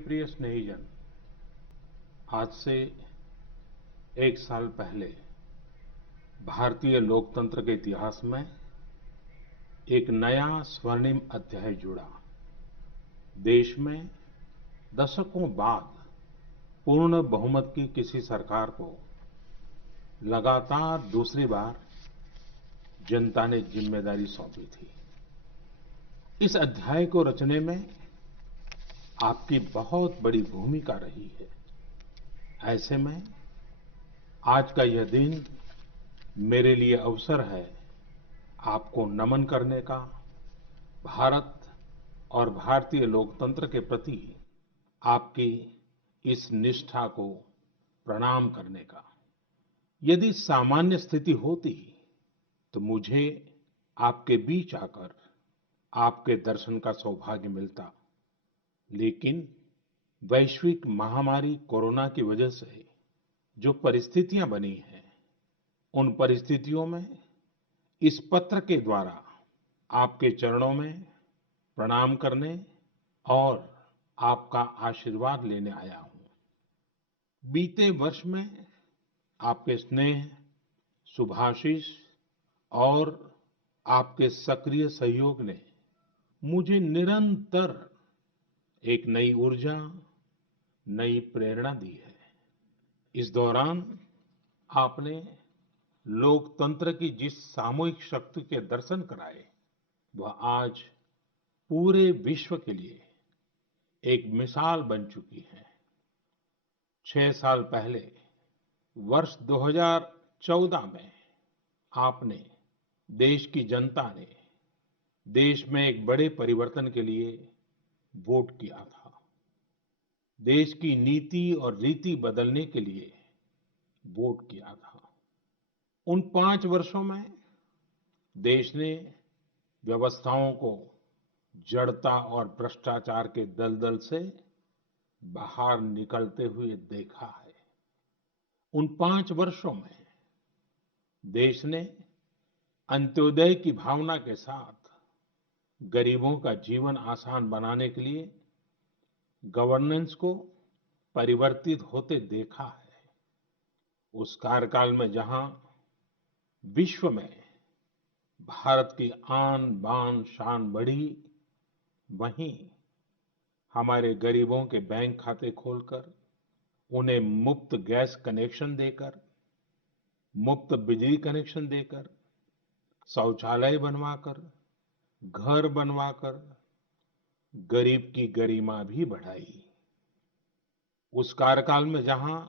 प्रिय स्नेहीजन, आज से एक साल पहले भारतीय लोकतंत्र के इतिहास में एक नया स्वर्णिम अध्याय जुड़ा। देश में दशकों बाद पूर्ण बहुमत की किसी सरकार को लगातार दूसरी बार जनता ने जिम्मेदारी सौंपी थी। इस अध्याय को रचने में आपकी बहुत बड़ी भूमिका रही है। ऐसे में आज का यह दिन मेरे लिए अवसर है आपको नमन करने का, भारत और भारतीय लोकतंत्र के प्रति आपकी इस निष्ठा को प्रणाम करने का। यदि सामान्य स्थिति होती तो मुझे आपके बीच आकर आपके दर्शन का सौभाग्य मिलता, लेकिन वैश्विक महामारी कोरोना की वजह से जो परिस्थितियां बनी हैं, उन परिस्थितियों में इस पत्र के द्वारा आपके चरणों में प्रणाम करने और आपका आशीर्वाद लेने आया हूं। बीते वर्ष में आपके स्नेह, शुभाशीष और आपके सक्रिय सहयोग ने मुझे निरंतर एक नई ऊर्जा, नई प्रेरणा दी है। इस दौरान आपने लोकतंत्र की जिस सामूहिक शक्ति के दर्शन कराए, वह आज पूरे विश्व के लिए एक मिसाल बन चुकी है। 6 साल पहले वर्ष 2014 में आपने, देश की जनता ने देश में एक बड़े परिवर्तन के लिए वोट किया था। देश की नीति और रीति बदलने के लिए वोट किया था। उन 5 वर्षों में देश ने व्यवस्थाओं को जड़ता और भ्रष्टाचार के दलदल से बाहर निकलते हुए देखा है। उन 5 वर्षों में देश ने अंत्योदय की भावना के साथ गरीबों का जीवन आसान बनाने के लिए गवर्नेंस को परिवर्तित होते देखा है। उस कार्यकाल में जहां विश्व में भारत की आन बान शान बढ़ी, वहीं हमारे गरीबों के बैंक खाते खोलकर, उन्हें मुफ्त गैस कनेक्शन देकर, मुफ्त बिजली कनेक्शन देकर, शौचालय बनवाकर, घर बनवाकर गरीब की गरिमा भी बढ़ाई। उस कार्यकाल में जहां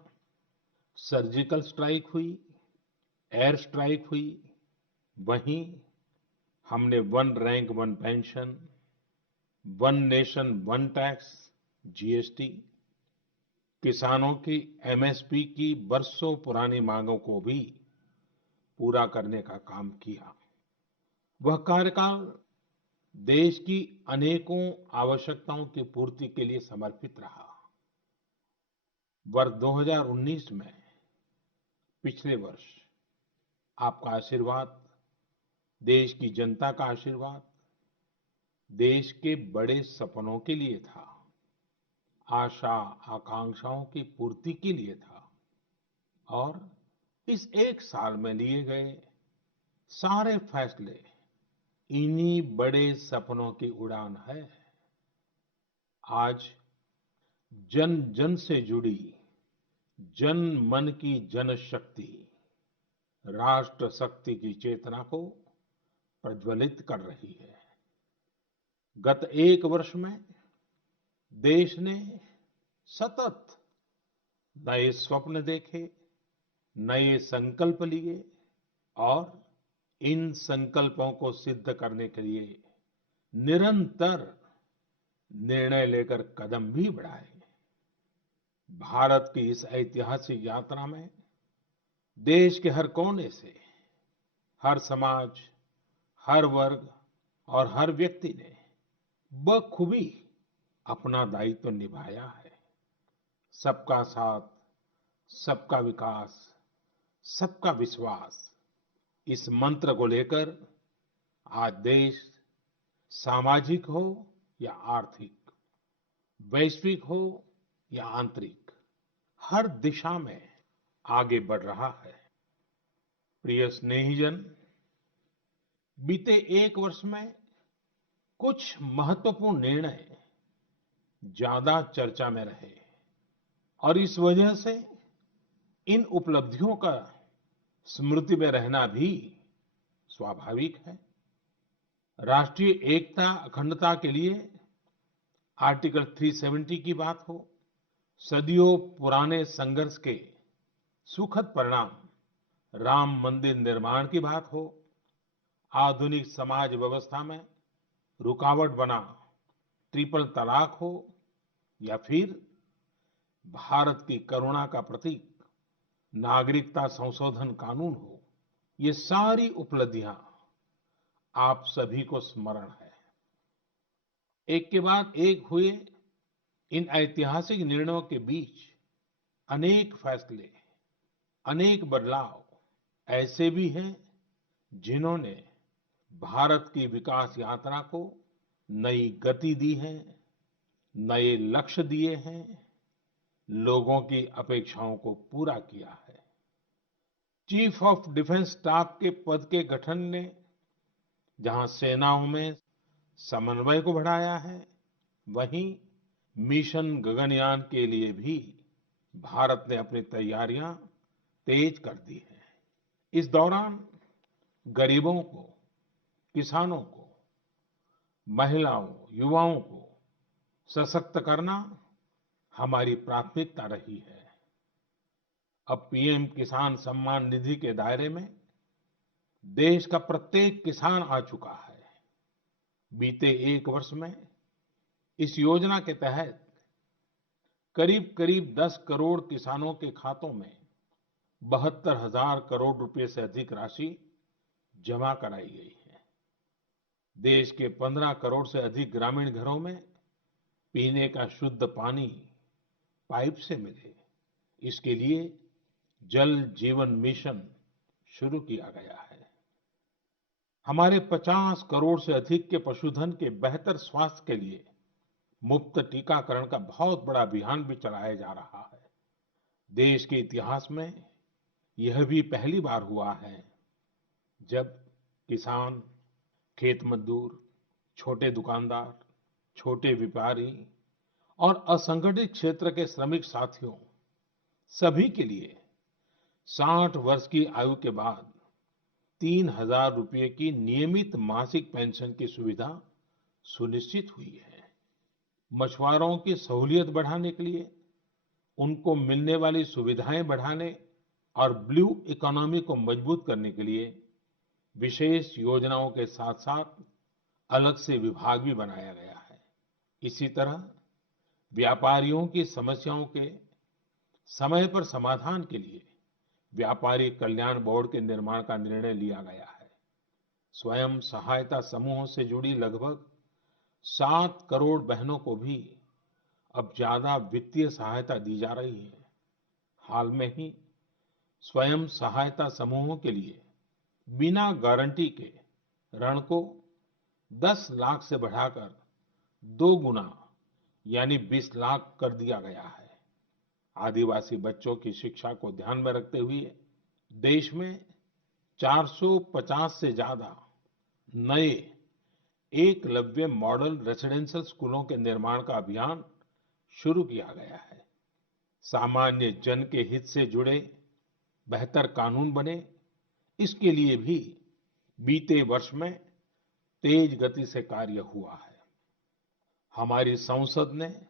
सर्जिकल स्ट्राइक हुई, एयर स्ट्राइक हुई, वहीं हमने one rank one pension, one nation one tax, GST, किसानों की एमएसपी की बरसों पुरानी मांगों को भी पूरा करने का काम किया। वह कार्यकाल देश की अनेकों आवश्यकताओं की पूर्ति के लिए समर्पित रहा। वर्ष 2019 में, पिछले वर्ष, आपका आशीर्वाद, देश की जनता का आशीर्वाद, देश के बड़े सपनों के लिए था, आशा आकांक्षाओं की पूर्ति के लिए था। और इस एक साल में लिए गए सारे फैसले इन्हीं बड़े सपनों की उड़ान है। आज जन जन से जुड़ी जन मन की जनशक्ति राष्ट्र शक्ति की चेतना को प्रज्वलित कर रही है। गत एक वर्ष में देश ने सतत नए स्वप्न देखे, नए संकल्प लिए और इन संकल्पों को सिद्ध करने के लिए निरंतर निर्णय लेकर कदम भी बढ़ाए। भारत की इस ऐतिहासिक यात्रा में देश के हर कोने से, हर समाज, हर वर्ग और हर व्यक्ति ने बखूबी अपना दायित्व निभाया है। सबका साथ, सबका विकास, सबका विश्वास, इस मंत्र को लेकर आज देश सामाजिक हो या आर्थिक, वैश्विक हो या आंतरिक, हर दिशा में आगे बढ़ रहा है। प्रिय स्नेहीजन, बीते एक वर्ष में कुछ महत्वपूर्ण निर्णय ज्यादा चर्चा में रहे और इस वजह से इन उपलब्धियों का स्मृति में रहना भी स्वाभाविक है। राष्ट्रीय एकता अखंडता के लिए आर्टिकल 370 की बात हो, सदियों पुराने संघर्ष के सुखद परिणाम राम मंदिर निर्माण की बात हो, आधुनिक समाज व्यवस्था में रुकावट बना ट्रिपल तलाक हो या फिर भारत की करुणा का प्रतीक नागरिकता संशोधन कानून हो, ये सारी उपलब्धियां आप सभी को स्मरण है। एक के बाद एक हुए इन ऐतिहासिक निर्णयों के बीच अनेक फैसले, अनेक बदलाव ऐसे भी हैं जिन्होंने भारत की विकास यात्रा को नई गति दी है, नए लक्ष्य दिए हैं, लोगों की अपेक्षाओं को पूरा किया है। चीफ ऑफ डिफेंस स्टाफ के पद के गठन ने जहां सेनाओं में समन्वय को बढ़ाया है, वहीं मिशन गगनयान के लिए भी भारत ने अपनी तैयारियां तेज कर दी हैं। इस दौरान गरीबों को, किसानों को, महिलाओं, युवाओं को सशक्त करना हमारी प्राथमिकता रही है। अब पीएम किसान सम्मान निधि के दायरे में देश का प्रत्येक किसान आ चुका है। बीते एक वर्ष में इस योजना के तहत करीब-करीब 10 करोड़ किसानों के खातों में 72,000 करोड़ रुपए से अधिक राशि जमा कराई गई है। देश के 15 करोड़ से अधिक ग्रामीण घरों में पीने का शुद्ध पानी पाइप से मिले, इसके लिए जल जीवन मिशन शुरू किया गया है। हमारे 50 करोड़ से अधिक के पशुधन के बेहतर स्वास्थ्य के लिए मुफ्त टीकाकरण का बहुत बड़ा अभियान भी चलाया जा रहा है। देश के इतिहास में यह भी पहली बार हुआ है जब किसान, खेत मजदूर, छोटे दुकानदार, छोटे व्यापारी और असंगठित क्षेत्र के श्रमिक साथियों सभी के लिए 60 वर्ष की आयु के बाद 3,000 रुपये की नियमित मासिक पेंशन की सुविधा सुनिश्चित हुई है। मछुआरों की सहूलियत बढ़ाने के लिए, उनको मिलने वाली सुविधाएं बढ़ाने और ब्लू इकोनॉमी को मजबूत करने के लिए विशेष योजनाओं के साथ-साथ अलग से विभाग भी बनाया गया है। इसी तरह व्यापारियों की समस्याओं के समय पर समाधान के लिए व्यापारी कल्याण बोर्ड के निर्माण का निर्णय लिया गया है। स्वयं सहायता समूहों से जुड़ी लगभग 7 करोड़ बहनों को भी अब ज्यादा वित्तीय सहायता दी जा रही है। हाल में ही स्वयं सहायता समूहों के लिए बिना गारंटी के ऋण को 10 लाख से बढ़ाकर 2 गुना यानी 20 लाख कर दिया गया है। आदिवासी बच्चों की शिक्षा को ध्यान में रखते हुए देश में 450 से ज्यादा नए एकलव्य मॉडल रेसिडेंशियल स्कूलों के निर्माण का अभियान शुरू किया गया है। सामान्य जन के हित से जुड़े बेहतर कानून बने, इसके लिए भी बीते वर्ष में तेज गति से कार्य हुआ है। हमारी संसद ने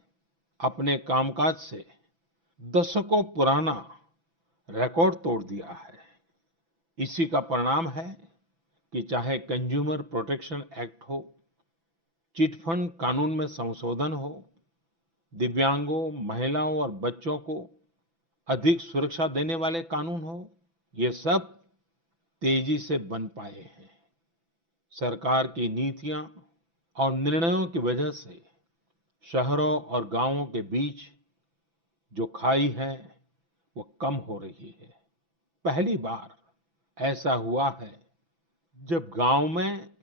अपने कामकाज से दशकों पुराना रिकॉर्ड तोड़ दिया है। इसी का परिणाम है कि चाहे कंज्यूमर प्रोटेक्शन एक्ट हो, चिट फंड कानून में संशोधन हो, दिव्यांगों, महिलाओं और बच्चों को अधिक सुरक्षा देने वाले कानून हो, ये सब तेजी से बन पाए हैं। सरकार की नीतियां और निर्णयों की वजह से शहरों और गांवों के बीच जो खाई है, वो कम हो रही है। पहली बार ऐसा हुआ है जब गांव में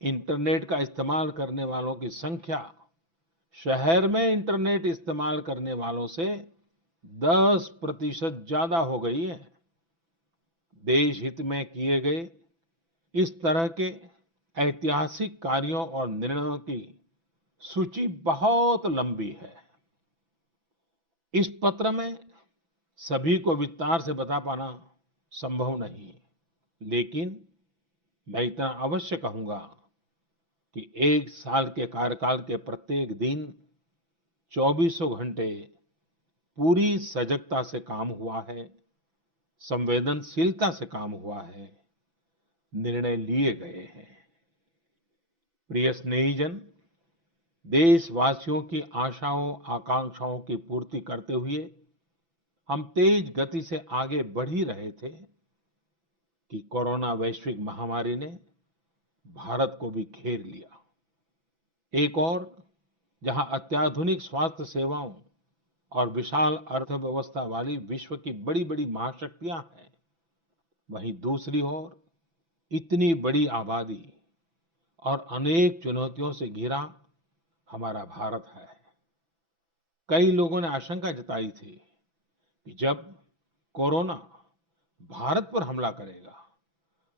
इंटरनेट का इस्तेमाल करने वालों की संख्या शहर में इंटरनेट इस्तेमाल करने वालों से 10% ज्यादा हो गई है। देश हित में किए गए इस तरह के ऐतिहासिक कार्यों और निर्णयों की सूची बहुत लंबी है। इस पत्र में सभी को विस्तार से बता पाना संभव नहीं, लेकिन मैं इतना अवश्य कहूंगा कि एक साल के कार्यकाल के प्रत्येक दिन चौबीसों घंटे पूरी सजगता से काम हुआ है, संवेदनशीलता से काम हुआ है, निर्णय लिए गए हैं। प्रिय स्नेहीजन, देशवासियों की आशाओं आकांक्षाओं की पूर्ति करते हुए हम तेज गति से आगे बढ़ ही रहे थे कि कोरोना वैश्विक महामारी ने भारत को भी घेर लिया। एक और जहां अत्याधुनिक स्वास्थ्य सेवाओं और विशाल अर्थव्यवस्था वाली विश्व की बड़ी-बड़ी महाशक्तियां हैं, वहीं दूसरी ओर इतनी बड़ी आबादी और अनेक चुनौतियों से घिरा हमारा भारत है। कई लोगों ने आशंका जताई थी कि जब कोरोना भारत पर हमला करेगा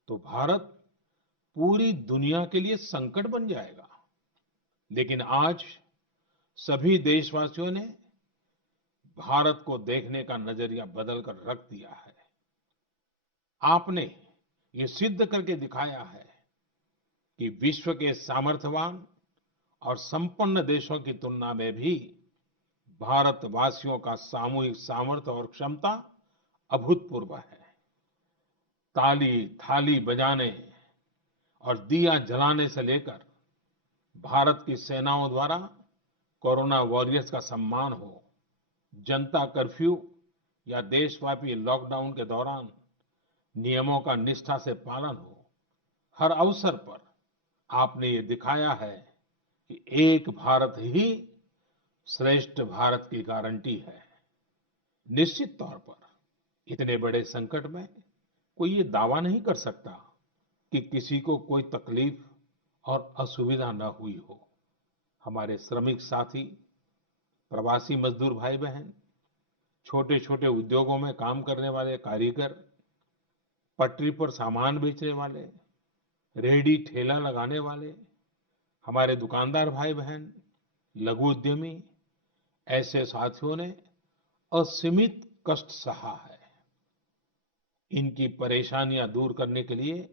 तो भारत पूरी दुनिया के लिए संकट बन जाएगा। लेकिन आज सभी देशवासियों ने भारत को देखने का नजरिया बदल कर रख दिया है। आपने ये सिद्ध करके दिखाया है कि विश्व के सामर्थ्यवान और संपन्न देशों की तुलना में भी भारतवासियों का सामूहिक सामर्थ्य और क्षमता अभूतपूर्व है। ताली थाली बजाने और दिया जलाने से लेकर भारत की सेनाओं द्वारा कोरोना वॉरियर्स का सम्मान हो, जनता कर्फ्यू या देशव्यापी लॉकडाउन के दौरान नियमों का निष्ठा से पालन हो, हर अवसर पर आपने ये दिखाया है कि एक भारत ही श्रेष्ठ भारत की गारंटी है। निश्चित तौर पर इतने बड़े संकट में कोई ये दावा नहीं कर सकता कि किसी को कोई तकलीफ और असुविधा न हुई हो। हमारे श्रमिक साथी, प्रवासी मजदूर भाई बहन, छोटे-छोटे उद्योगों में काम करने वाले कारीगर, पटरी पर सामान बेचने वाले, रेहड़ी ठेला लगाने वाले, हमारे दुकानदार भाई बहन, लघु उद्यमी, ऐसे साथियों ने असीमित कष्ट सहा है। इनकी परेशानियां दूर करने के लिए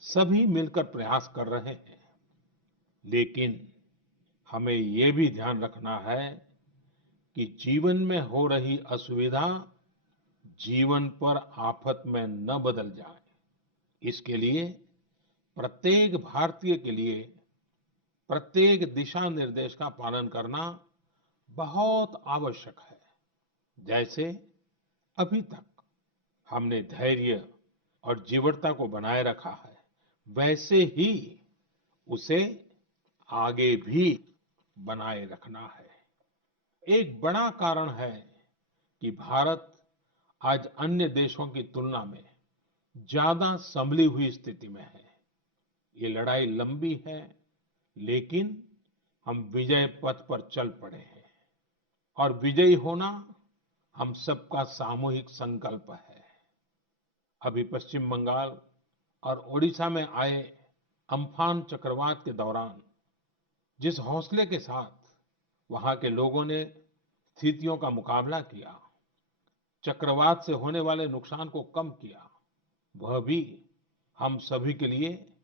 सभी मिलकर प्रयास कर रहे हैं। लेकिन हमें ये भी ध्यान रखना है कि जीवन में हो रही असुविधा जीवन पर आफत में न बदल जाए। इसके लिए प्रत्येक भारतीय के लिए प्रत्येक दिशा निर्देश का पालन करना बहुत आवश्यक है। जैसे अभी तक हमने धैर्य और जीवटता को बनाए रखा है, वैसे ही उसे आगे भी बनाए रखना है। एक बड़ा कारण है कि भारत आज अन्य देशों की तुलना में ज्यादा संभली हुई स्थिति में है। ये लड़ाई लंबी है, लेकिन हम विजय पथ पर चल पड़े हैं और विजयी होना हम सबका सामूहिक संकल्प है। अभी पश्चिम बंगाल और ओडिशा में आए अम्फान चक्रवात के दौरान जिस हौसले के साथ वहां के लोगों ने स्थितियों का मुकाबला किया, चक्रवात से होने वाले नुकसान को कम किया, वह भी हम सभी के लिए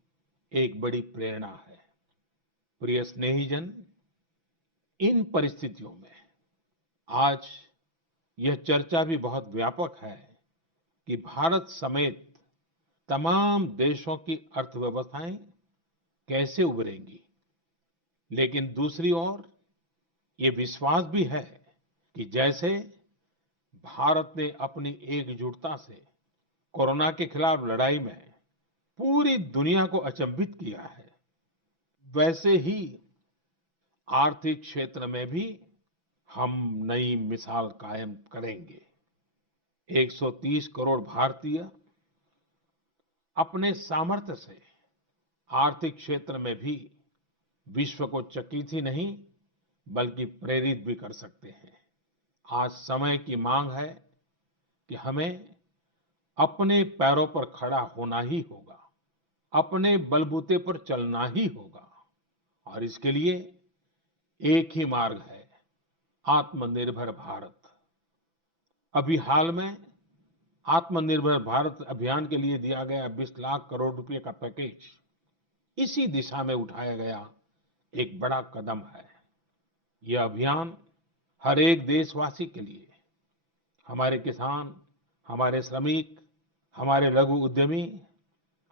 एक बड़ी प्रेरणा है। प्रिय स्नेहीजन, इन परिस्थितियों में आज यह चर्चा भी बहुत व्यापक है कि भारत समेत तमाम देशों की अर्थव्यवस्थाएं कैसे उभरेंगी। लेकिन दूसरी ओर ये विश्वास भी है कि जैसे भारत ने अपनी एकजुटता से कोरोना के खिलाफ लड़ाई में पूरी दुनिया को अचंभित किया है, वैसे ही आर्थिक क्षेत्र में भी हम नई मिसाल कायम करेंगे। 130 करोड़ भारतीय अपने सामर्थ्य से आर्थिक क्षेत्र में भी विश्व को चकित ही नहीं बल्कि प्रेरित भी कर सकते हैं। आज समय की मांग है कि हमें अपने पैरों पर खड़ा होना ही होगा, अपने बलबूते पर चलना ही होगा और इसके लिए एक ही मार्ग है, आत्मनिर्भर भारत। अभी हाल में आत्मनिर्भर भारत अभियान के लिए दिया गया 20 लाख करोड़ रुपए का पैकेज इसी दिशा में उठाया गया एक बड़ा कदम है। यह अभियान हर एक देशवासी के लिए, हमारे किसान, हमारे श्रमिक, हमारे लघु उद्यमी,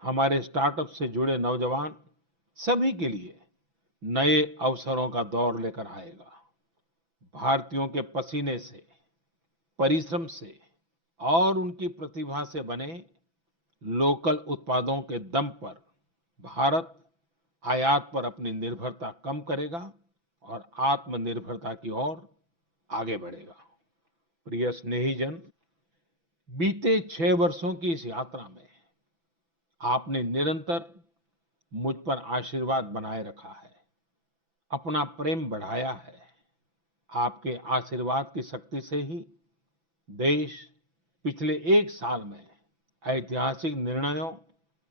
हमारे स्टार्टअप से जुड़े नौजवान, सभी के लिए नए अवसरों का दौर लेकर आएगा। भारतीयों के पसीने से, परिश्रम से और उनकी प्रतिभा से बने लोकल उत्पादों के दम पर भारत आयात पर अपनी निर्भरता कम करेगा और आत्मनिर्भरता की ओर आगे बढ़ेगा। प्रिय स्नेहीजन, बीते 6 वर्षों की इस यात्रा में आपने निरंतर मुझ पर आशीर्वाद बनाए रखा है, अपना प्रेम बढ़ाया है। आपके आशीर्वाद की शक्ति से ही देश पिछले 1 साल में ऐतिहासिक निर्णयों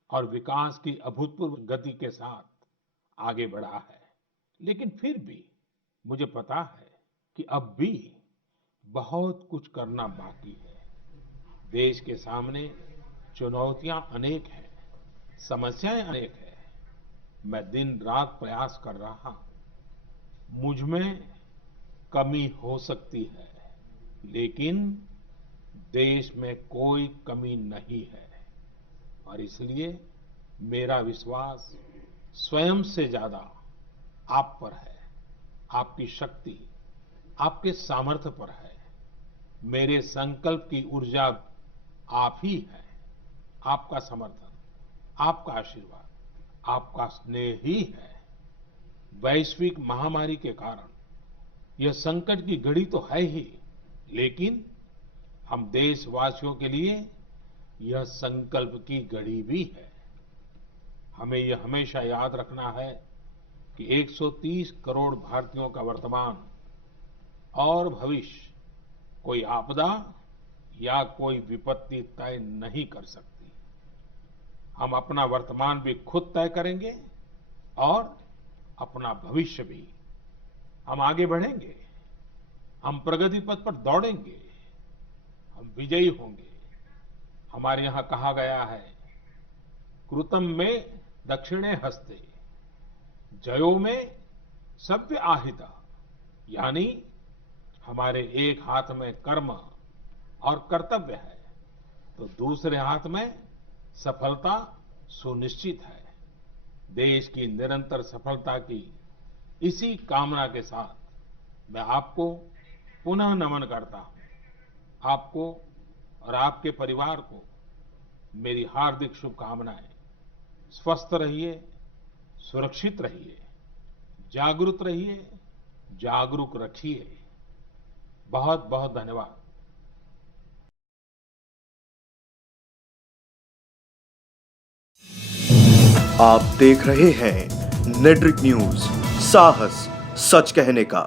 और विकास की अभूतपूर्व गति के साथ आगे बढ़ा है। लेकिन फिर भी मुझे पता है कि अब भी बहुत कुछ करना बाकी है। देश के सामने चुनौतियां अनेक हैं, समस्याएं अनेक हैं। मैं दिन रात प्रयास कर रहा हूं। मुझ में कमी हो सकती है, लेकिन देश में कोई कमी नहीं है और इसलिए मेरा विश्वास स्वयं से ज्यादा आप पर है, आपकी शक्ति, आपके सामर्थ्य पर है। मेरे संकल्प की ऊर्जा आप ही है, आपका समर्थन, आपका आशीर्वाद, आपका स्नेह ही है। वैश्विक महामारी के कारण यह संकट की घड़ी तो है ही, लेकिन हम देशवासियों के लिए यह संकल्प की घड़ी भी है। हमें यह हमेशा याद रखना है कि 130 करोड़ भारतीयों का वर्तमान और भविष्य कोई आपदा या कोई विपत्ति तय नहीं कर सकती। हम अपना वर्तमान भी खुद तय करेंगे और अपना भविष्य भी। हम आगे बढ़ेंगे, हम प्रगति पथ पर दौड़ेंगे, हम विजयी होंगे। हमारे यहां कहा गया है, कृतम में दक्षिणे हस्ते, जयो में सव्य आहिता। यानी हमारे एक हाथ में कर्म और कर्तव्य है, तो दूसरे हाथ में सफलता सुनिश्चित है। देश की निरंतर सफलता की इसी कामना के साथ मैं आपको पुनः नमन करता हूं। आपको और आपके परिवार को मेरी हार्दिक शुभकामनाएं। स्वस्थ रहिए, सुरक्षित रहिए, जागरूक रहिए, जागरूक रखिए। बहुत बहुत धन्यवाद। आप देख रहे हैं नेट्रिक न्यूज, साहस सच कहने का।